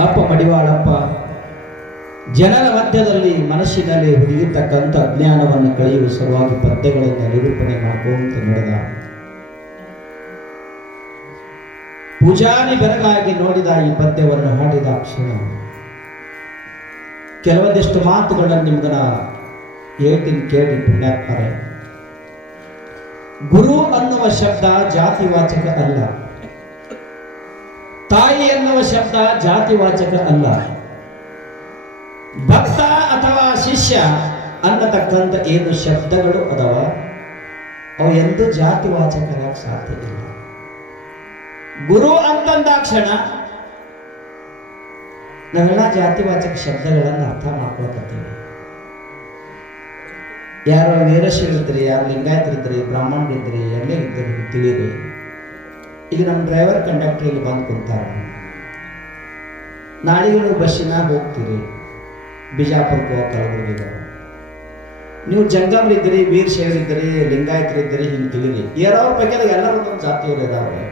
ಅಪ್ಪ ಮಡಿವಾಳಪ್ಪ ಜನರ ಮಧ್ಯದಲ್ಲಿ ಮನಸ್ಸಿನಲ್ಲಿ ಹುಡಿಯತಕ್ಕಂಥ ಅಜ್ಞಾನವನ್ನು ಕಳೆಯುವ ಸಲುವಾಗಿ ಪದ್ಯಗಳನ್ನು ನಿರೂಪಣೆ ಮಾಡ್ಕೊಂತ ನಡೆದ. ಪೂಜಾರಿ ಬೆರಗಾಗಿ ನೋಡಿದ ಈ ಪದ್ಯವನ್ನು ಹಾಡಿದ ಕ್ಷಣ ಕೆಲವೊಂದಿಷ್ಟು ಮಾತುಗಳನ್ನು ನಿಮ್ಗನ ಹೇಳ್ತೀನಿ ಕೇಳಿ ಪುಣ್ಯಾತ್ಮರೇ. ಗುರು ಅನ್ನುವ ಶಬ್ದ ಜಾತಿವಾಚಕ ಅಲ್ಲ, ತಾಯಿ ಎನ್ನುವ ಶಬ್ದ ಜಾತಿವಾಚಕ ಅಲ್ಲ, ಭಕ್ತ ಅಥವಾ ಶಿಷ್ಯ ಅನ್ನತಕ್ಕಂಥ ಏನು ಶಬ್ದಗಳು ಅದಾವ ಅವು ಎಂದೂ ಜಾತಿವಾಚಕರಾಗ ಸಾಧ್ಯ ಇಲ್ಲ. ಗುರು ಅಂತಂದಾಕ್ಷಣ ನಾವೆಲ್ಲ ಜಾತಿವಾಚಕ ಶಬ್ದಗಳನ್ನು ಅರ್ಥ ಮಾಡ್ಕೊಳ್ತೀವಿ. ಯಾರೋ ವೀರಶೈವರಿದ್ರಿ, ಯಾರು ಲಿಂಗಾಯತರಿದ್ರಿ, ಬ್ರಾಹ್ಮಣರಿದ್ರಿ, ಎಲ್ಲೇ ಇದ್ರಿ ತಿಳಿರಿ. ಈಗ ನಮ್ಮ ಡ್ರೈವರ್ ಕಂಡಕ್ಟರ್ ಇಲ್ಲಿ ಬಂದು ಕುಂತಾರ. ನಾಳೆಗಳು ಬಸ್ಸಿನಾಗ ಹೋಗ್ತೀರಿ, ಬಿಜಾಪುರಕ್ಕೆ ಹೋಗಿ ಕಲಬುರಗಿಗೆ. ನೀವು ಜಂಗಮರಿದ್ರಿ, ವೀರಶೈವರಿದ್ರಿ, ಲಿಂಗಾಯತರಿದ್ರಿ, ಹಿಂಗೆ ತಿಳಿರಿ. ಯಾರವ್ರ ಪೈಕಿ ಎಲ್ಲರೂ ಒಂದು ಜಾತಿಯವರು ಇದಾವೆ.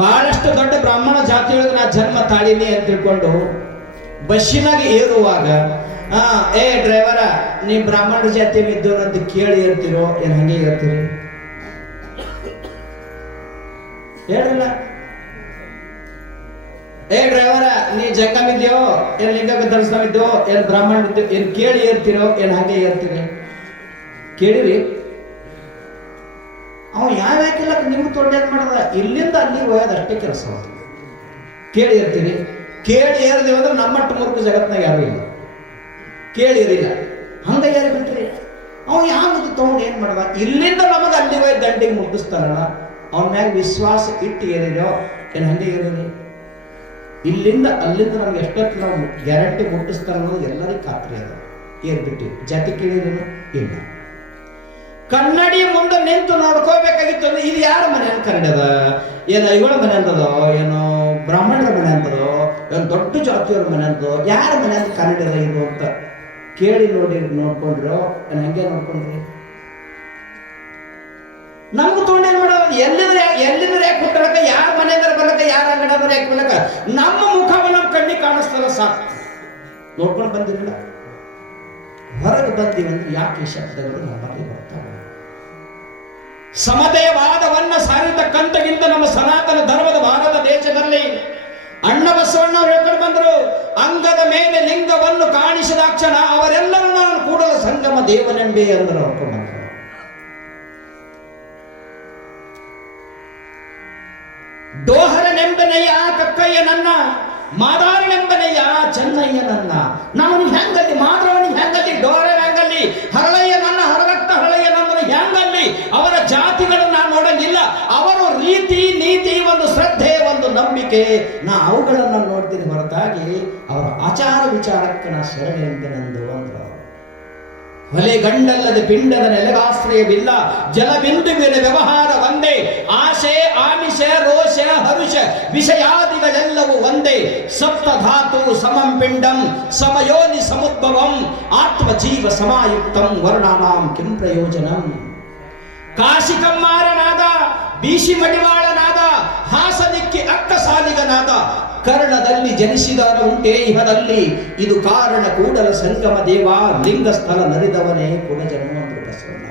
ಬಹಳಷ್ಟು ದೊಡ್ಡ ಬ್ರಾಹ್ಮಣ ಜಾತಿಯೊಳಗೆ ನಾ ಜನ್ಮ ತಾಳಿನಿ ಅಂತ ತಿಳ್ಕೊಂಡು ಬಸ್ಸಿನಾಗ ಏರುವಾಗ ಏ ಡ್ರೈವರ ನೀ ಬ್ರಾಹ್ಮಣರ ಜಾತಿ ಇದ್ದು ಅಂತ ಕೇಳಿ ಏರ್ತಿರೋ ಏನ್ ಹಂಗೆ ಏರ್ತೀರಿ? ಹೇಳಿಲ್ಲ. ಏ ಡ್ರೈವರ ನೀ ಜಂಗಮಿದ್ಯೋ ಏನ್ ಲಿಂಗ ಧರಿಸ್ತಾವಿದ್ಯೋ ಏನ್ ಬ್ರಾಹ್ಮಣ ಇದ್ಯೋ ಏನ್ ಕೇಳಿ ಏರ್ತಿರೋ ಏನ್ ಹಂಗೆ ಏರ್ತೀರಿ? ಕೇಳಿರಿ. ಅವ ಯಾವ್ಯಾಕಿಲ್ಲ ನಿಮ್ಗೆ ತೊಂಡೇದ್ ಮಾಡದ, ಇಲ್ಲಿಂದ ಅಲ್ಲಿ ಹೋಗೋದು ಅಷ್ಟೇ ಕೆಲಸ. ಕೇಳಿ ಇರ್ತೀರಿ. ಕೇಳಿ ಏರಿದೀವಿ ಅಂದ್ರೆ ನಮ್ಮಟ್ಟು ಮೂರ್ಖ ಜಗತ್ನಾಗ ಯಾರು ಇಲ್ಲ. ಕೇಳಿ ಇರಿಲ್ಲ, ಹಂಗ ಯಾರು ಬಿಟ್ರಿ. ಅವ ಯಾವುದು ತಗೊಂಡು ಏನ್ ಮಾಡದ, ಇಲ್ಲಿಂದ ನಮಗ ಅಲ್ಲಿ ಹೋಗಿ ದಂಡಿಗೆ ಮುಟ್ಟಿಸ್ತಾರಣ, ಅವನ ಮ್ಯಾಗ ವಿಶ್ವಾಸ ಇಟ್ಟು ಏರಿರೋ ಏನ್ ಹಂಗೆ ಏರಿರಿ. ಇಲ್ಲಿಂದ ಅಲ್ಲಿಂದ ನಮ್ಗೆ ಎಷ್ಟೊತ್ತು ನಾವು ಗ್ಯಾರಂಟಿ ಮುಟ್ಟಿಸ್ತಾರ ಅನ್ನೋದು ಎಲ್ಲರಿಗೂ ಖಾತ್ರಿ ಅದ. ಏರ್ಬಿಟ್ಟಿವಿ. ಜಾತಿ ಕೇಳಿದ್ರು ಇಲ್ಲ. ಕನ್ನಡಿ ಮುಂದೆ ನಿಂತು ನೋಡ್ಕೋಬೇಕಾಗಿತ್ತು ಅಂದ್ರೆ ಇದು ಯಾರ ಮನೆ ಅಂತ ಕನ್ನಡದ, ಏನು ಐಗಳ ಮನೆ ಅಂತದೋ, ಏನು ಬ್ರಾಹ್ಮಣರ ಮನೆ ಅಂತದೋ, ಏನು ದೊಡ್ಡ ಜಾತಿಯವ್ರ ಮನೆ ಅಂತದೋ, ಯಾರ ಮನೆ ಅಂತ ಕನ್ನಡದ ಇದು ಅಂತ ಕೇಳಿ ನೋಡಿ ನೋಡ್ಕೊಂಡ್ರು ಏನು ಹಂಗೆ ನೋಡ್ಕೊಂಡ್ರಿ. ನಮ್ಗೆ ತೊಗೊಂಡೇನ್ ಮಾಡೋ, ಎಲ್ಲಿದ್ರೆ ಯಾಕೆ ಹುಟ್ಟಲಕ್ಕ, ಯಾರ ಮನೆಯಿಂದ ಬರ್ಲಕ್ಕ, ಯಾರ ಅಂಗಡಿಯಾದ್ರೆ ಯಾಕೆ ಬರ್ಲಕ್ಕ, ನಮ್ಮ ಮುಖವನ್ನು ನಮ್ಮ ಕಣ್ಣಿಗೆ ಕಾಣಿಸ್ತಲ್ಲ ಸಾಕು. ನೋಡ್ಕೊಂಡು ಬಂದಿರಲಿಲ್ಲ. ಹೊರಗೆ ಬಂದೀವಿ ಅಂದ್ರೆ ಯಾಕೆ ಈ ಶಬ್ದಗಳು ನಮ್ಮಲ್ಲಿ ಬರ್ತಾವೆ? ಸಮತೆಯವಾದವನ್ನ ಸಾರಿರ್ತಕ್ಕಂಥಗಿಂತ ನಮ್ಮ ಸನಾತನ ಧರ್ಮದ ಭಾರತ ದೇಶದಲ್ಲಿ ಅಣ್ಣ ಬಸವಣ್ಣವ್ರು ಹೇಳ್ಕೊಂಡು ಬಂದರು, ಅಂಗದ ಮೇಲೆ ಲಿಂಗವನ್ನು ಕಾಣಿಸಿದಾಕ್ಷಣ ಅವರೆಲ್ಲರೂ ನಾನು ಕೂಡಲ ಸಂಗಮ ದೇವನೆಂಬೆ ಅಂದರು. ಹೊರ್ಕೊಂಡು ಬಂದರು. ಡೋಹರನೆಂಬನೆಯ ಕಕ್ಕಯ್ಯ ನನ್ನ, ಮಾದಾರನೆಂಬನೆಯ ಚೆನ್ನಯ್ಯ ನನ್ನ. ನಮ್ಮನ್ನು ಹೆಂಗಲ್ಲಿ ಮಾಧವನಿಗೆ ಹೆಂಗಲ್ಲಿ, ಡೋಹರನ ಹೆಂಗಲ್ಲಿ, ಹರಳಯ್ಯ ನನ್ನ, ಹರರಕ್ತ ಹರಳಯ್ಯ ನನ್ನ ಹೆಂಗಲ್ಲಿ. ಅವರ ಜಾತಿಗಳನ್ನು ನಾನು ನೋಡಂಗಿಲ್ಲ. ಅವರು ರೀತಿ ನೀತಿ, ಒಂದು ಶ್ರದ್ಧೆ, ಒಂದು ನಂಬಿಕೆ, ನಾ ಅವುಗಳನ್ನು ನೋಡ್ತೀನಿ ಹೊರತಾಗಿ ಅವರ ಆಚಾರ ವಿಚಾರಕ್ಕೆ ನಾ ಶರಣೆ ಎಂದೆನೆಂದು ಅಂದ್ರು. ಹೊಲೆ ಗಂಡಲ್ಲದೆ ಪಿಂಡದ ನೆಲೆಗಾಶ್ರಯವಿಲ್ಲ, ಜಲಬಿಂದುವಿನ ವ್ಯವಹಾರ ಒಂದೇ, ಆಶೆ ಆಮಿಷ ರೋಷ ಹರುಷ ವಿಷಯಾದಿಗಳೆಲ್ಲವೂ ಒಂದೇ. ಸಪ್ತಧಾತು ಸಮಂ ಪಿಂಡಂ ಸಮಯೋನಿ ಸಮುದ್ಭವಂ ಆತ್ಮಜೀವ ಸಮಾಯುಕ್ತಂ ವರ್ಣಾನಾಂ ಕಿಂ ಪ್ರಯೋಜನಂ. ಕಾಶಿಕಮ್ಮಾರನಾದ, ಬೀಶಿ ಮಡಿವಾಳನಾದ, ಹಾಸನಿಕ್ಕಿ ಅಕ್ಕಸಾಲಿಗನಾದ, ಕರ್ಣದಲ್ಲಿ ಜನಿಸಿದವನ ಉಂಟೆ ಇಹದಲ್ಲಿ, ಇದು ಕಾರಣ ಕೂಡಲ ಸಂಗಮ ದೇವ, ಲಿಂಗಸ್ಥಳ ನರಿದವನೇ ಪುನಜನ್ಮ ಅಂದ್ರು ಬಸವಣ್ಣ.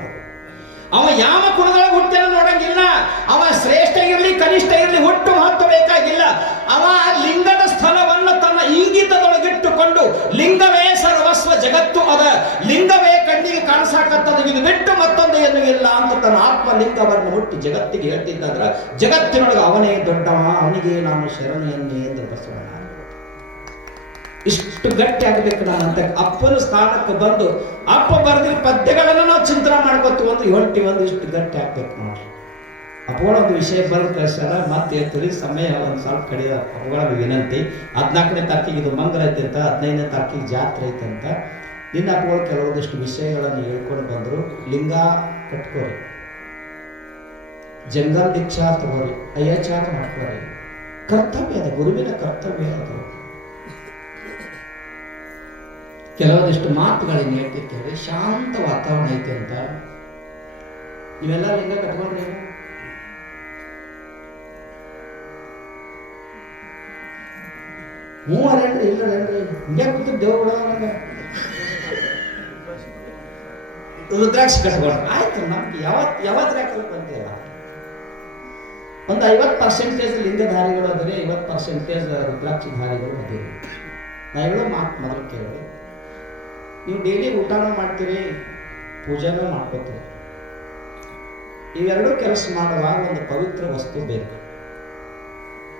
ಅವ ಯಾವ ಕುಲದೊಳಗೆ ಹುಟ್ಟೆನ ನೋಡಂಗಿಲ್ಲ. ಅವ ಶ್ರೇಷ್ಠ ಇರಲಿ ಕನಿಷ್ಠ ಇರಲಿ ಹುಟ್ಟು ಮಹತ್ವ ಬೇಕಾಗಿಲ್ಲ. ಅವ ಲಿಂಗದ ಸ್ಥಳವನ್ನು ತನ್ನ ಇಂಗಿತದೊಳಗಿಟ್ಟುಕೊಂಡು ಲಿಂಗವೇ ಸರ್ವಸ್ವ ಜಗತ್ತು ಅದ, ಲಿಂಗವೇ ಕಣ್ಣಿಗೆ ಕಾಣಿಸಾಕತ್ತದ, ಇದು ಬಿಟ್ಟು ಮತ್ತೊಂದು ಏನು ಇಲ್ಲ ಅಂತ ತನ್ನ ಆತ್ಮಲಿಂಗವನ್ನು ಹುಟ್ಟಿ ಜಗತ್ತಿಗೆ ಹೇಳ್ತಿದ್ದಾದ್ರ ಜಗತ್ತಿನೊಳಗೆ ಅವನೇ ದೊಡ್ಡವ, ಅವನಿಗೆ ನಾನು ಶರಣೆಯನ್ನೇ ಎಂದು ಬಸವಣ್ಣ. ಇಷ್ಟು ಗಟ್ಟಿ ಆಗಬೇಕು ನಾನಂತ ಅಪ್ಪನ ಸ್ಥಾನಕ್ಕೆ ಬಂದು ಅಪ್ಪ ಬರೆದಿರೋ ಪದ್ಯಗಳನ್ನು ನಾವು ಚಿಂತನೆ ಮಾಡ್ಕೊತೀವಿ ಅಂದ್ರೆ ಹೊಂಟಿ ಒಂದು ಇಷ್ಟು ಗಟ್ಟಿ ಆಗ್ಬೇಕು ನೋಡಿ. ಅಪ್ಪಗಳ ಒಂದು ವಿಷಯ ಬರೆದು ಕಳಿಸ್ಯಾರ, ಮತ್ತೆ ಹೇಳ್ತೀವಿ. ಸಮಯ ಒಂದು ಸ್ವಲ್ಪ ಕಡಿದ ಅಪ್ಪಗಳ ವಿನಂತಿ. 14ನೇ ತಾರೀಕಿಗೆ ಇದು ಮಂಗಲ ಐತೆ ಅಂತ, 15ನೇ ತಾರೀಕಿಗೆ ಜಾತ್ರೆ ಐತೆ ಅಂತ. ನಿನ್ನ ಅಪ್ಪಗಳು ಕೆಲವೊಂದಿಷ್ಟು ವಿಷಯಗಳನ್ನು ಹೇಳ್ಕೊಂಡು ಬಂದರು. ಲಿಂಗ ಕಟ್ಕೋರಿ, ಜಂಗಮ ದೀಕ್ಷಾ ತಗೋರಿ, ಅಯ್ಯಾಚಾರ ಮಾಡ್ಕೋರಿ. ಕರ್ತವ್ಯ ಅದ, ಗುರುವಿನ ಕರ್ತವ್ಯ ಅದು. ಕೆಲವೊಂದಿಷ್ಟು ಮಾತುಗಳನ್ನ ಹೇಳ್ತಿರ್ತೇವೆ. ಶಾಂತ ವಾತಾವರಣ ಐತೆ ಅಂತ ನೀವೆಲ್ಲ ಲಿಂಗ ಕಟ್ಕೊಂಡ್ರೆ ಹ್ಞೂ ಅರೇನ್ರಿ ಇಲ್ಲ ಅರೇನ್ರಿ ಹಿಂಗೆ ಕೂತಿದ್ದು ದೇವ್ರು ಬಿಡೋದಂಗೆ ರುದ್ರಾಕ್ಷಿ ಕಟ್ಕೊಂಡು ಆಯ್ತು. ನಮ್ಗೆ ಯಾವತ್ತರ ಕಲ್ಪಂತೀರ ಒಂದು 50% ಲಿಂಗಧಾರಿಗಳು ಅದರೆ 50% ರುದ್ರಾಕ್ಷಿ ಧಾರಿಗಳು ಅದೇ. ನಾ ಹೇಳೋ ಮಾತು ಮೊದಲು ಕೇಳಿ, ನೀವು ಡೈಲಿ ಊಟನೂ ಮಾಡ್ತೀರಿ, ಪೂಜೆನೂ ಮಾಡ್ಕೋತೀರಿ. ಇವೆರಡೂ ಕೆಲಸ ಮಾಡುವಾಗ ಒಂದು ಪವಿತ್ರ ವಸ್ತು ಬೇಕು.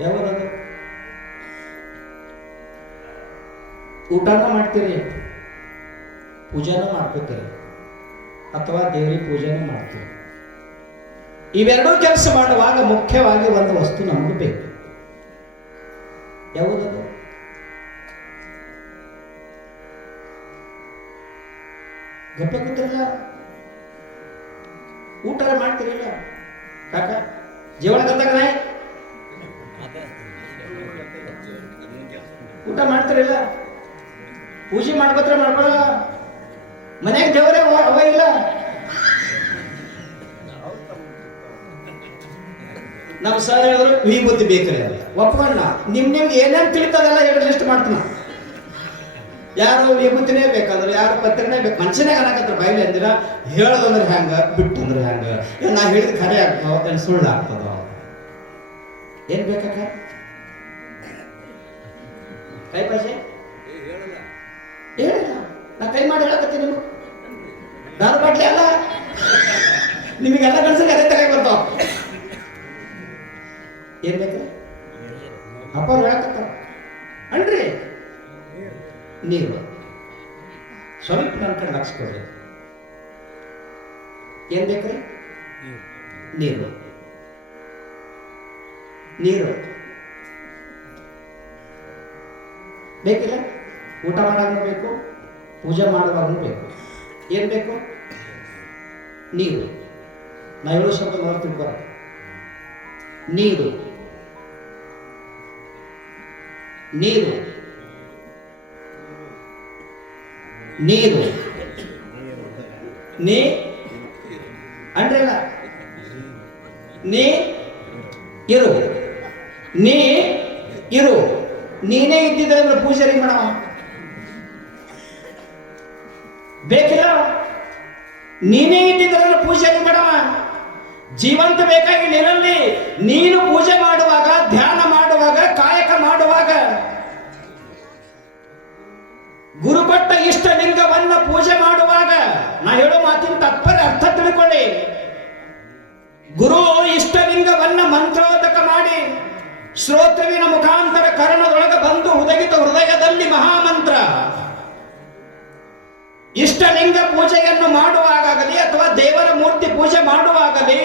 ಯಾವುದದು? ಊಟನೂ ಮಾಡ್ತೀರಿ, ಪೂಜೆನೂ ಮಾಡ್ಕೋತೀರಿ, ಅಥವಾ ದೇವರಿಗೆ ಪೂಜೆನೂ ಮಾಡ್ತೀರಿ. ಇವೆರಡೂ ಕೆಲಸ ಮಾಡುವಾಗ ಮುಖ್ಯವಾಗಿ ಒಂದು ವಸ್ತು ನಮಗೆ ಬೇಕು. ಯಾವುದದು? ಗಪ್ಪೆ ಕೂತಿರಲ್ಲ, ಊಟ ಮಾಡ್ತಿರಲ್ಲ ಕಾಕ, ಜೀವನ ಗಂದಾಗ ನಾಯಿ ಊಟ ಮಾಡ್ತಿರಲ್ಲ, ಪೂಜೆ ಮಾಡ್ಕೋತ್ರ ಮಾಡ್ಕೊಳಲ್ಲ, ಮನೆಗೆ ದೇವರೇ ಅವ ಇಲ್ಲ. ನಮ್ಮ ಸರ್ ಹೇಳಿದ್ರು ವಿಭೂತಿ ಬೇಕ್ರಿ ಅಲ್ಲ, ಒಪ್ಕೊಂಡ ನಿಮ್ಗೆ ಏನೇನು ತಿಳಿತದಲ್ಲ ಹೇಳಿ ಲಿಸ್ಟ್ ಮಾಡ್ತಾನ. ಯಾರು ವಿಭೂತಿನೇ ಬೇಕಾದ್ರೆ, ಯಾರು ಪತ್ರಿನೇ ಬೇಕು, ಮನುಷ್ಯನೇ ಅನ್ನಕತ್ರ ಬಯಲು ಅಂದಿರ, ಹೇಳೋದಂದ್ರೆ ಹೆಂಗ, ಬಿಟ್ಟು ಅಂದ್ರೆ ಹೆಂಗ, ನಾ ಹೇಳಿದ ಖರೆ ಆಗ್ತಾವ ಏನು ಸುಳ್ಳು ಆಗ್ತದ? ಏನ್ ಬೇಕಕ್ಕ? ಕೈ ಭಾಷೆ ಹೇಳಿಲ್ಲ, ನಾ ಕೈ ಮಾಡಿ ಹೇಳಕತ್ತೀನಿ. ನೀವು ದಾರು ಬಾಟ್ಲಿ ಅಲ್ಲ, ನಿಮಗೆಲ್ಲ ಕಳ್ಸಕ್ಕೆ ಅದೇ ತಲೆ ಬರ್ತಾವ. ಏನ್ ಬೇಕ್ರಿ? ಅಪ್ಪ ಹೇಳಕತ್ತಾವ ಅನ್ರಿ. ನೀರು ಸ್ವಲ್ಪ ನನ್ನ ಕಡೆ ಲಕ್ಷ ಕೊಡ್ರಿ. ಏನ್ ಬೇಕ್ರಿ? ನೀರು. ನೀರು ಬೇಕಿಲ್ಲ? ಊಟ ಮಾಡುವಾಗಲೂ ಬೇಕು, ಪೂಜೆ ಮಾಡುವಾಗಲೂ ಬೇಕು. ಏನ್ ಬೇಕು? ನೀರು. ನಾ ಹೇಳೋ ಶಬ್ದ ಮೊದಲು ತಿಳ್ಕೊ. ನೀರು, ನೀರು, ನೀರು. ನೀ ಅಂದ್ರಲ್ಲ, ನೀ ಇರು, ನೀ ಇರು. ನೀನೇ ಇದ್ದಿದ್ರೆ ಅಂದ್ರೆ ಪೂಜಾರಿ ಮಾಡವ ಬೇಕಿಲ್ಲ. ನೀನೇ ಇದ್ದಿದ್ರೆ ಪೂಜಾರಿ ಮಾಡವ. ಜೀವಂತ ಬೇಕಾಗಿ ನಿರಲ್ಲಿ. ನೀನು ಪೂಜೆ ಮಾಡುವಾಗ, ಧ್ಯಾನ ಮಾಡುವಾಗ, ಕಾಯಕ ಮಾಡುವಾಗ, ಗುರುಪಟ್ಟ ಇಷ್ಟ ಲಿಂಗವನ್ನ ಪೂಜೆ ಮಾಡುವಾಗ, ನಾ ಹೇಳೋ ಮಾತಿನ ತಾತ್ಪರ್ಯ ಅರ್ಥ ತಿಳ್ಕೊಳ್ಳಿ. ಗುರು ಇಷ್ಟಲಿಂಗವನ್ನ ಮಂತ್ರೋದಕ ಮಾಡಿ ಶ್ರೋತ್ರವಿನ ಮುಖಾಂತರ ಕರ್ಣದೊಳಗೆ ಬಂದು ಹುದಗಿತ ಹೃದಯದಲ್ಲಿ ಮಹಾಮಂತ್ರ. ಇಷ್ಟಲಿಂಗ ಪೂಜೆಯನ್ನು ಮಾಡುವಾಗಲಿ ಅಥವಾ ದೇವರ ಮೂರ್ತಿ ಪೂಜೆ ಮಾಡುವಾಗಲಿ,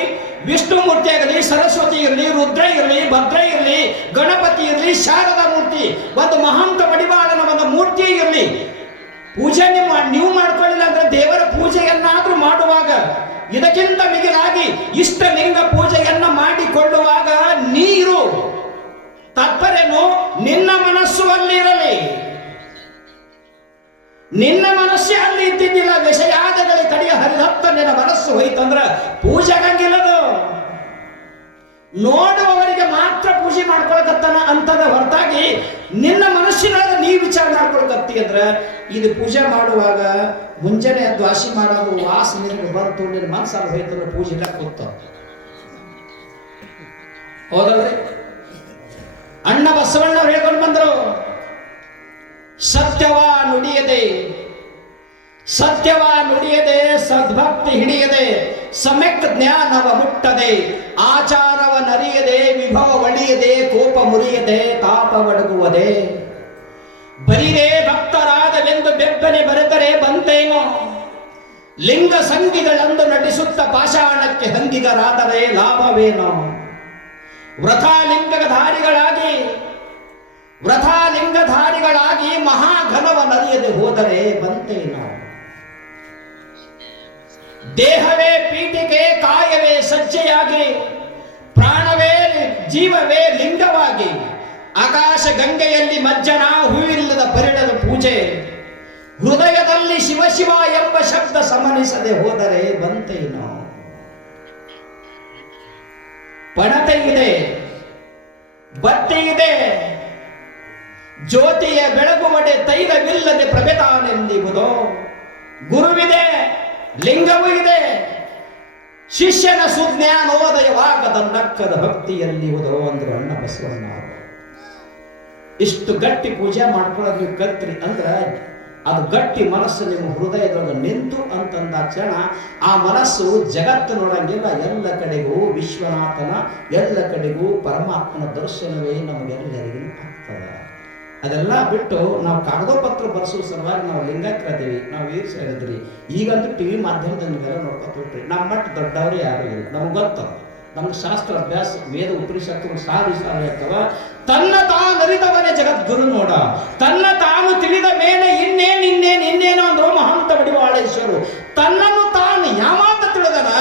ವಿಷ್ಣು ಮೂರ್ತಿ ಆಗಲಿ, ಸರಸ್ವತಿ ಇರಲಿ, ರುದ್ರ ಇರಲಿ, ಭದ್ರ ಇರಲಿ, ಗಣಪತಿ ಇರಲಿ, ಶಾರದಾ ಮೂರ್ತಿ, ಒಂದು ಮಹಾಂತ ಮಡಿವಾಳನ ಒಂದು ಮೂರ್ತಿ ಇರಲಿ, ಪೂಜೆ ನೀವು ಮಾಡ್ಕೊಳ್ಳಿಲ್ಲ ಅಂದ್ರೆ ದೇವರ ಪೂಜೆಯನ್ನಾದ್ರೂ ಮಾಡುವಾಗ, ಇದಕ್ಕಿಂತ ಮಿಗಿಲಾಗಿ ಇಷ್ಟಲಿಂಗ ಪೂಜೆಯನ್ನ ಮಾಡಿಕೊಳ್ಳುವಾಗ ನೀರು. ತಾತ್ಪರ್ಯನು ನಿನ್ನ ಮನಸ್ಸು ಅಲ್ಲಿರಲಿ. ನಿನ್ನ ಮನಸ್ಸೇ ಅಲ್ಲಿ ಇದ್ದಿದ್ದಿಲ್ಲ. ವಿಷಯಾದಗಳಿಗೆ ಕಡೆಯ ಹರಿದತ್ತ ನಿನ್ನ ಮನಸ್ಸು ಹೋಯ್ತಂದ್ರ ಪೂಜೆ ಆಗಂಗಿಲ್ಲದು. ನೋಡುವವರಿಗೆ ಮಾತ್ರ ಪೂಜೆ ಮಾಡ್ಕೊಳಕತ್ತಾನ ಅಂತದ ಹೊರತಾಗಿ ನಿನ್ನ ಮನಸ್ಸಿನಾಗ ನೀ ವಿಚಾರ ಮಾಡ್ಕೊಳಕತ್ತಿ ಅಂದ್ರ ಇದು ಪೂಜೆ ಮಾಡುವಾಗ ಮುಂಜಾನೆ ದ್ವಾಸಿ ಮಾಡೋದು ವಾಸನೆ ಬಂತು, ನಿನ್ನ ಮನಸ್ಸಲ್ಲಿ ಹೋಯ್ತಂದ್ರ ಪೂಜೆ ಕೂತ. ಹೌದಲ್ರಿ? ಅಣ್ಣ ಬಸವಣ್ಣವ್ರು ಹೇಳ್ಕೊಂಡು ಬಂದರು, ಸತ್ಯವ ನುಡಿಯದೆ, ಸತ್ಯವ ನುಡಿಯದೆ, ಸದ್ಭಕ್ತಿ ಹಿಡಿಯದೆ, ಸಮ್ಯಕ್ ಜ್ಞಾನವ ಮುಟ್ಟದೆ, ಆಚಾರವ ನರಿಯದೆ, ವಿಭವ ಒಳಿಯದೆ, ಕೋಪ ಮುರಿಯದೆ, ತಾಪ ಒಡಗುವುದೇ, ಬರಿರೇ ಭಕ್ತರಾದವೆಂದು ಬೆಬ್ಬನೆ ಬರೆದರೆ ಬಂತೇನೋ, ಲಿಂಗ ಸಂಗಿಗಳಂದು ನಟಿಸುತ್ತ ಪಾಷಾಣಕ್ಕೆ ಹಂಗಿಗರಾದರೆ ಲಾಭವೇನೋ, ವ್ರತಾಲಿಂಗಧಾರಿಗಳಾಗಿ ಮಹಾಘನವ ನರಿಯದೆ ಹೋದರೆ ಬಂತೇನೋ, ದೇಹವೇ ಪೀಠಿಗೆ, ಕಾಯವೇ ಸಜ್ಜೆಯಾಗಿ, ಪ್ರಾಣವೇ ಜೀವವೇ ಲಿಂಗವಾಗಿ, ಆಕಾಶ ಗಂಗೆಯಲ್ಲಿ ಮಜ್ಜನ ಹೂವಿಲ್ಲದ ಪರಿಣದ ಪೂಜೆ, ಹೃದಯದಲ್ಲಿ ಶಿವ ಶಿವ ಎಂಬ ಶಬ್ದ ಸಮನಿಸದೆ ಹೋದರೆ ಬಂತೇನೋ. ಪಣತೆ ಇದೆ, ಬತ್ತಿ ಇದೆ, ಜ್ಯೋತಿಯ ಬೆಳಗುವಡೆ ತೈಲವಿಲ್ಲದೆ ಪ್ರಭೆತಾನೆಂದಿಗುವುದೋ. ಗುರುವಿದೆ, ಲಿಂಗವೂ ಇದೆ, ಶಿಷ್ಯನ ಸುಜ್ಞಾನೋದಯವಾಗದ ನಕ್ಕದ ಭಕ್ತಿಯಲ್ಲಿರುವುದೋ ಅಂದ್ರು ಅಣ್ಣ ಬಸವಣ್ಣ ಅವರು. ಇಷ್ಟು ಗಟ್ಟಿ ಪೂಜೆ ಮಾಡ್ಕೊಳ್ಳೋದು ನೀವು ಕಲ್ತ್ರಿ ಅಂದ್ರ ಅದು ಗಟ್ಟಿ ಮನಸ್ಸು ನಿಮ್ಮ ಹೃದಯದೊಳಗೆ ನಿಂತು ಅಂತಂದ ಕ್ಷಣ ಆ ಮನಸ್ಸು ಜಗತ್ತು ನೋಡಂಗಿಲ್ಲ. ಎಲ್ಲ ಕಡೆಗೂ ವಿಶ್ವನಾಥನ, ಎಲ್ಲ ಕಡೆಗೂ ಪರಮಾತ್ಮನ ದರ್ಶನವೇ ನಮಗೆಲ್ಲರಿಗೂ ಆಗ್ತದೆ. ಅದೆಲ್ಲ ಬಿಟ್ಟು ನಾವು ಕಾಗದೋಪತ್ರ ಬರ್ಸೋ ಸಲುವಾಗಿ ನಾವು ಲಿಂಗೈಕ್ಯರಾದೀವಿ, ನಾವು ವೀರ ಸೇರಿದ್ರಿ. ಈಗಂತೂ ಟಿವಿ ಮಾಧ್ಯಮದಲ್ಲಿ ನೀವೆಲ್ಲ ನೋಡ್ಕೊತೀವಿ. ನಮ್ಮ ಮಟ್ಟ ದೊಡ್ಡವರೇ ಯಾರು ಇಲ್ಲ, ನಮ್ಗೆ ಗೊತ್ತದ. ನಮ್ಗೆ ಶಾಸ್ತ್ರ ಅಭ್ಯಾಸ, ವೇದ ಉಪನಿಷತ್ತುಗಳು ಸಾರಿ ಇರ್ತವ. ತನ್ನ ತಾನರಿದವನೇ ಜಗದ್ಗುರು ನೋಡ, ತನ್ನ ತಾನು ತಿಳಿದ ಮೇಲೆ ಇನ್ನೇನು ಅಂದ್ರು ಮಹಂತ ಬಡಿವಾಳೇಶ್ವರು. ತನ್ನನ್ನು ತಾನು ಯಾವಾತ ತಿಳಿದನ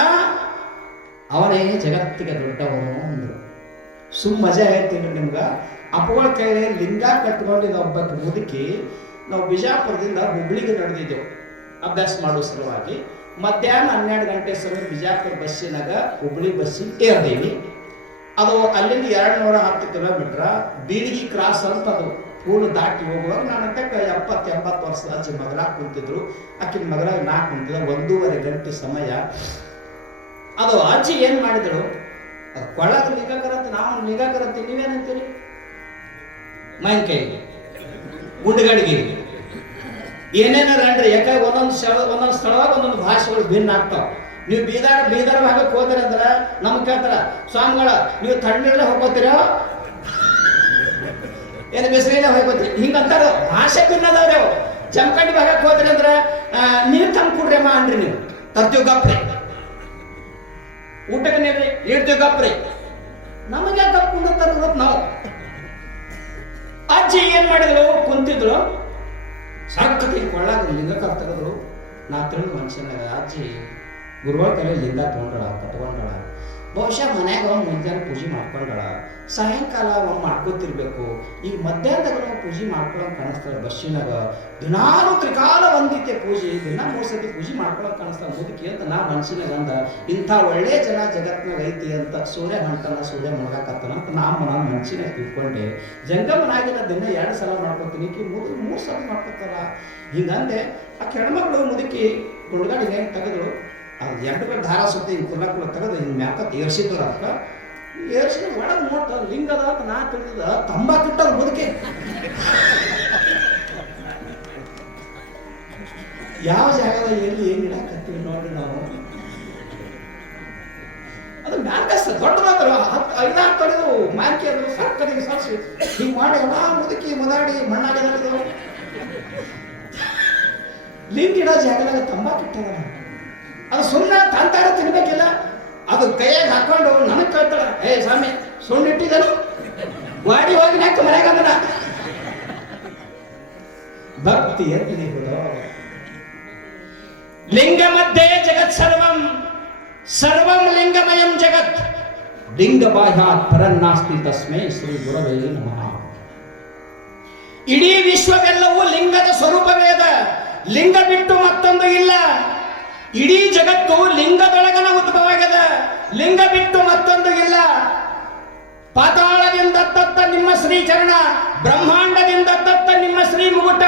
ಅವನೇ ಜಗತ್ತಿಗೆ ದೊಡ್ಡವನು ಅಂದ್ರು. ಮಜಾ ಹೇಳ್ತೀನಿ ನಿಮ್ಗ. ಅಪ್ಪಗಳ ಕೈಯಲ್ಲಿ ಲಿಂಗ ಕಟ್ಕೊಂಡಿದ್ದ ಒಬ್ಬ ಮುದುಕಿ ನಾವು ಬಿಜಾಪುರದಿಂದ ಹುಬ್ಳಿಗೆ ನಡೆದಿದ್ದೆವು ಅಭ್ಯಾಸ ಮಾಡೋ ಸಲುವಾಗಿ. ಮಧ್ಯಾಹ್ನ 12 ಗಂಟೆ ಸಮಯ ಬಿಜಾಪುರ ಬಸ್ಸಿನಾಗ ಹುಬ್ಳಿ ಬಸ್ಸಿಗೆ ಏರ್ದೀವಿ. ಅದು ಅಲ್ಲಿಂದ 210 ಕಿಲೋಮೀಟರ್ ಬೀಳಿಗಿ ಕ್ರಾಸ್ ಅಂತ ಅದು ಪೂರ್ಣ ದಾಟಿ ಹೋಗುವಾಗ ನಾನು 70-80 ವರ್ಷದ ಅಜ್ಜಿ ಮಗಳ ಕುಂತಿದ್ರು. ಆಕಿನ ಮಗಳ ನಾ ಕುಂತಿದ್ದ. 1.5 ಗಂಟೆ ಸಮಯ. ಅದು ಅಜ್ಜಿ ಏನ್ ಮಾಡಿದ್ರು, ಅದು ಕೊಳ್ಳದ ಲಿಂಗಕರಂತ, ನಾವು ಲಿಂಗಕರಂತ, ನೀವೇನಂತೀರಿ? ಮೈನ್ಕೈ ಗುಂಡುಗಡಿಗೆ ಏನೇನಲ್ರಿ. ಯಾಕಂದ್ರೆ ಒಂದೊಂದು ಸ್ಥಳದಾಗ ಒಂದೊಂದು ಭಾಷೆಗಳು ಭಿನ್ನ ಆಗ್ತಾವ. ನೀವು ಬೀದರ್ ಭಾಗಕ್ಕೆ ಹೋದಿರಂದ್ರ ನಮ್ಗೆ ಕೇಳ್ತಾರ, ಸ್ವಾಮಿಗಳ ನೀವು ತಣ್ಣೀರಲ್ಲೇ ಹೋಗ್ಕೋತೀರೋ ಏನು ಬಿಸಿಲಿನ ಹೋಗ್ಕೋತೀರಿ ಹಿಂಗಂತಾರ. ಭಾಷೆ ಭಿನ್ನ ಅದಾವ್ರಿ ಅವು. ಜಮಖಂಡಿ ಭಾಗಕ್ಕೆ ಹೋದ್ರಿ ಅಂದ್ರ ನೀರು ತಂದು ಕೊಡ್ರಿ ಅಮ್ಮ ಅನ್ರಿ, ನೀವು ತರ್ತೀವಿ ಗಪ್ರಿ, ಊಟಕ್ಕೆ ನೀಡ್ರಿ ಇಡ್ತೀವಿ ಗಪ್ರಿ. ನಮಗೆ ತಪ್ಪಿಕೊಂಡ್ತಾರ ನಾವು. ಅಜ್ಜಿ ಏನ್ ಮಾಡಿದ್ರು, ಕುಂತಿದ್ರು, ಸಾಕತಿ ಕೊಳ್ಳಾಗ ಲಿಂಗಕ್ಕ ತೆಗೆದ್ರು. ನಾ ತಿಳಿದ ಮನುಷ್ಯನಾಗ ಅಜ್ಜಿ ಗುರುಗಳ ಕೈಲಿ ಲಿಂಗ ತಗೊಂಡಳ, ಕಟ್ಕೊಂಡಳ. ಬಹುಶಃ ಮನ್ಯಾಗ ಮುಂಜಾನೆ ಪೂಜೆ ಮಾಡ್ಕೊಂಡಳ, ಸಾಯಂಕಾಲ ಮಾಡ್ಕೋತಿರ್ಬೇಕು. ಈಗ ಮಧ್ಯಾಹ್ನದಾಗ ನಾವು ಪೂಜೆ ಮಾಡ್ಕೊಳಕ್ ಕಾಣಿಸ್ತಾಳೆ ಬಸ್ಸಿನಾಗ. ದಿನಾನು ತ್ರಿಕಾಲ ಒಂದಿತ್ತೆ ಪೂಜೆ, ದಿನ 3 ಸತಿ ಪೂಜೆ ಮಾಡ್ಕೊಳಕ್ ಕಾಣಿಸ್ತಾಳ ಮುದುಕಿ ಅಂತ ನಾ ಮನುಷ್ಯನಾಗ ಅಂದ. ಇಂಥ ಒಳ್ಳೆ ಜನ ಜಗತ್ನಾಗ ಐತಿ ಅಂತ. ಸೂರ್ಯ ಹೊಂಟನ, ಸೂರ್ಯ ಮುಳುಗಾಕತ್ತನ ಅಂತ ನಾನು ಮನುಷ್ಯನಾಗ ತಿಳ್ಕೊಂಡೆ. ಜಂಗಮನಾಗಿನ ದಿನ 2 ಸಲ ಮಾಡ್ಕೊತೀನಿ, 3 ಸಲ ಮಾಡ್ಕೊತಾರ ಹಿಂಗಂದೆ. ಆ ಹೆಣ್ಮಗಳು ಮುದುಕಿ ಗುಡ್ಗಾಡಿಗೆ ತೆಗೆದ್ರು. ಅದು 2 ಕಡೆ ದಾರ ಸುತ್ತಿ ಕುಲ್ಲ ತೆಗೆದು ಹಿಂಗೆ ಮ್ಯಾಕತ್ ಏರ್ಸಿದ್ರು. ಅದಕ್ಕೆ ಏರ್ಸಿದ ಒಳಗೆ ನೋಡ್ತ ಲಿಂಗದ ಅಂತ ನಾ ತಿಳಿದ. ತಂಬಾಕಿಟ್ಟದ ಮುದುಕಿ. ಯಾವ ಜಾಗದ ಎಲ್ಲಿ ಏನ್ ಇಡಾಕತ್ತೀವಿ ನೋಡ್ರಿ ನಾವು. ಅದು ಮ್ಯಾಕಸ್ ದೊಡ್ಡದಾದ್ರು 5-6 ತೊಳೆದು ಮ್ಯಾಕಿ ಅದು ಸರ್ಕರಿಗೆ ಸರ್ಸಿ ಹಿಂಗೆ ಮಾಡಿ ಎಲ್ಲ ಮುದುಕಿ ಮುದಾಡಿ ಮಣ್ಣಾಡಿ ನಡೆದು ಲಿಂಗ ಇಡೋ ಜಾಗದಾಗ ತಂಬಾಕಿಟ್ಟದ. ಅದು ಸುಮ್ಮನೆ ತಂತಾರ ತಿನ್ಬೇಕಿಲ್ಲ. ಅದು ಕೈಯಾಗ ಹಾಕೊಂಡು ನನಗೆ ಕೇಳ್ತಾಳ, ಏ ಸ್ವಾಮಿ ಸುಣ್ಣ ಇಟ್ಟಿದ್ದನು ಗಾಡಿ ಹೋಗಿ ನಾಕ ಮನ್ಯಾಗ ಅಂದನ. ಭಕ್ತಿ ಎಲ್ಲಿ ಲಿಂಗ ಮಧ್ಯೆ ಜಗತ್ ಸರ್ವಂ ಲಿಂಗಮಯಂ ಜಗತ್ ಲಿಂಗ ಬಾಹ್ಯಾತ್ ಪರನ್ನಾಸ್ತಿ ತಸ್ಮೈ ಶ್ರೀ ಗುರವೇ ನಮಃ. ಇಡೀ ವಿಶ್ವವೆಲ್ಲವೂ ಲಿಂಗದ ಸ್ವರೂಪವೇದ. ಲಿಂಗ ಬಿಟ್ಟು ಮತ್ತೊಂದು ಇಲ್ಲ. ಇಡೀ ಜಗತ್ತು ಲಿಂಗದೊಳಗನ ಉದ್ಭವ ಆಗ್ಯದ. ಲಿಂಗ ಬಿಟ್ಟು ಮತ್ತೊಂದು ಇಲ್ಲ. ಪಾತಾಳದಿಂದ ತತ್ತ ನಿಮ್ಮ ಶ್ರೀಚರಣ, ಬ್ರಹ್ಮಾಂಡದಿಂದ ತತ್ತ ನಿಮ್ಮ ಶ್ರೀ ಮುಗುಟ,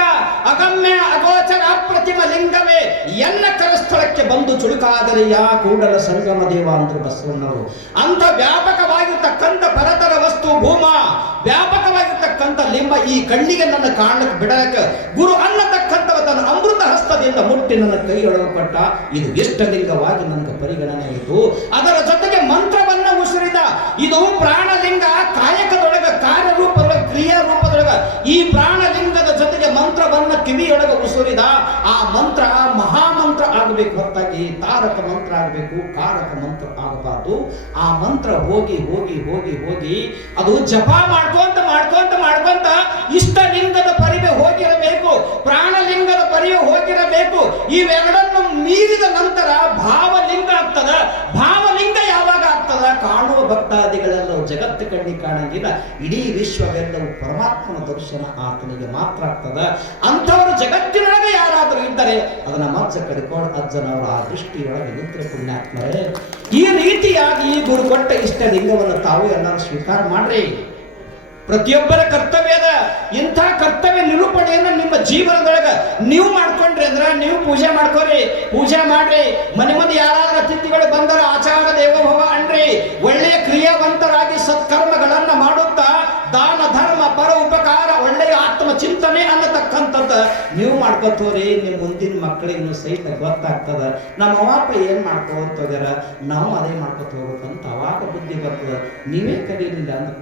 ಅಗಮ್ಯ ಅಗೋಚರ ಅಪ್ರತಿಮ ಲಿಂಗವೇ ಎನ್ನ ಕರಸ್ಥಳಕ್ಕೆ ಬಂದು ಚುಳುಕಾದರೆ ಯಾ ಕೂಡಲ ಸಂಗಮ ದೇವ ಅಂದ್ರು ಬಸವಣ್ಣವರು. ಅಂತ ವ್ಯಾಪಕವಾಗಿರ್ತಕ್ಕಂಥ ಪರತರ ವಸ್ತು ಭೂಮ, ವ್ಯಾಪಕವಾಗಿರ್ತಕ್ಕಂಥ ಲಿಂಬ ಈ ಕಣ್ಣಿಗೆ ನನ್ನ ಕಾಣಕ್ಕೆ ಬಿಡಕ್ಕೆ ಗುರು ಅನ್ನತಕ್ಕಂಥವ ತನ್ನ ಅಮೃತ ಹಸ್ತದಿಂದ ಮುಟ್ಟಿ ನನ್ನ ಕೈಯೊಳಗೆ ಕೊಟ್ಟ. ಇದು ಇಷ್ಟಲಿಂಗವಾಗಿ ನನಗೆ ಪರಿಗಣನೆ ಇತ್ತು. ಅದರ ಜೊತೆಗೆ ಮಂತ್ರವನ್ನ ಉಸಿರಿದ. ಇದು ಪ್ರಾಣಲಿಂಗ ಕಾಯಕದೊಳಗ, ಕಾರ್ಯರೂಪದೊಳಗ, ಕ್ರಿಯಾ ರೂಪದೊಳಗ ಈ ಪ್ರಾಣಲಿಂಗದ ಜೊತೆಗೆ ಮಂತ್ರವನ್ನ ಕಿವಿಯೊಳಗ ಉಸುರಿದ. ಆ ಮಂತ್ರ ಮಹಾಮಂತ್ರ ಆಗಬೇಕು ಹೊರತಾಗಿ ತಾರಕ ಮಂತ್ರ ಆಗಬೇಕು, ಕಾರಕ ಮಂತ್ರ ಆಗಬಾರ್ದು. ಆ ಮಂತ್ರ ಹೋಗಿ ಹೋಗಿ ಹೋಗಿ ಹೋಗಿ ಅದು ಜಪ ಮಾಡ್ಕೊಂತ ಮಾಡ್ಕೊಂತ ಮಾಡ್ಕೊಂತ ಇಷ್ಟಲಿಂಗದ ಪರಿವೆ ಹೋಗಿರಬೇಕು, ಪ್ರಾಣಲಿಂಗದ ಪರಿವೆ ಹೋಗಿರಬೇಕು. ಇವೆರಡನ್ನು ಮೀರಿದ ನಂತರ ಭಾವಲಿಂಗ ಆಗ್ತದ. ಭಾವಲಿಂಗ ಯಾವಾಗ ಆಗ್ತದ? ಕಾಣುವ ಭಕ್ತಾದಿಗಳೆಲ್ಲವೂ ಜಗತ್ತು ಕಣ್ಣಿ ಕಾಣಂಗಿಲ್ಲ. ಇಡೀ ವಿಶ್ವವೆಲ್ಲವೂ ಪರಮಾತ್ಮನ ದರ್ಶನ ಆತನಿಗೆ ಮಾತ್ರ ಆಗ್ತದ. ಅಂಥವರು ಜಗತ್ತಿನೊಳಗೆ ಯಾರಾದರೂ ಇದ್ದರೆ ಅದನ್ನ ಮಚ್ಚ ಕಡಿಕೋಡ್ ಅಜ್ಜನವರ ಆ ದೃಷ್ಟಿಯೊಳಗೆ ನಿಂತರ ಪುಣ್ಯಾತ್ಮರೇ. ಈ ರೀತಿಯಾಗಿ ಗುರು ಕೊಟ್ಟ ಇಷ್ಟ ಲಿಂಗವನ್ನು ತಾವು ಎಲ್ಲರೂ ಸ್ವೀಕಾರ ಮಾಡ್ರಿ. ಪ್ರತಿಯೊಬ್ಬರ ಕರ್ತವ್ಯ ಅದ. ಇಂಥ ಕರ್ತವ್ಯ ನಿರೂಪಣೆಯನ್ನ ನಿಮ್ಮ ಜೀವನದೊಳಗ ನೀವು ಮಾಡ್ಕೊಂಡ್ರಿ ಅಂದ್ರ ನೀವು ಪೂಜೆ ಮಾಡ್ಕೋರಿ, ಪೂಜೆ ಮಾಡ್ರಿ. ಮನೆ ಮಂದಿ ಯಾರಾದ್ರೂ ಅತಿಥಿಗಳು ಬಂದರ ಆಚಾರ ದೇವೋಭವ ಅನ್ರಿ. ಒಳ್ಳೆಯ ಕ್ರಿಯಾವಂತರಾಗಿ ಸತ್ಕರ್ಮಗಳನ್ನ ಮಾಡುತ್ತಾ ದಾನ ಧರ್ಮ ಪರ ಉಪಕಾರ ಒಳ್ಳೆಯ ಆತ್ಮ ಚಿಂತನೆ ಅನ್ನತಕ್ಕಂಥದ್ದ ನೀವು ಮಾಡ್ಕೊತೋರಿ. ನಿಮ್ಮ ಮುಂದಿನ ಮಕ್ಕಳಿಗೂ ಸಹಿತ ಗೊತ್ತಾಗ್ತದ ನಮ್ಮ ಅಪ್ಪ ಏನ್ ಮಾಡ್ಕೋತ ಹೋಗ್ಯಾರ, ನಾವು ಅದೇ ಮಾಡ್ಕೊತ ಹೋಗ್ಬೇಕಂತ ಅವಾಗ ಬುದ್ಧಿ ಬರ್ತದ. ನೀವೇ ಕಲೀಲಿಲ್ಲ ಅಂದ್ರೆ